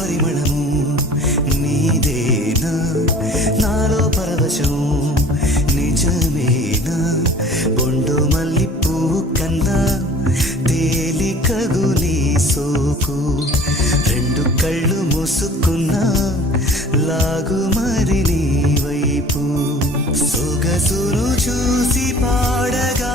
పరిమళము నీదేనా నాలో పరవశం నిజమేనా బొండు మల్లి పువ్వు కన్నా తేలికగు నీ సోకు రెండు కళ్ళు మూసుకున్నా లాగు మరి నీ వైపు సొగసును చూసి పాడగా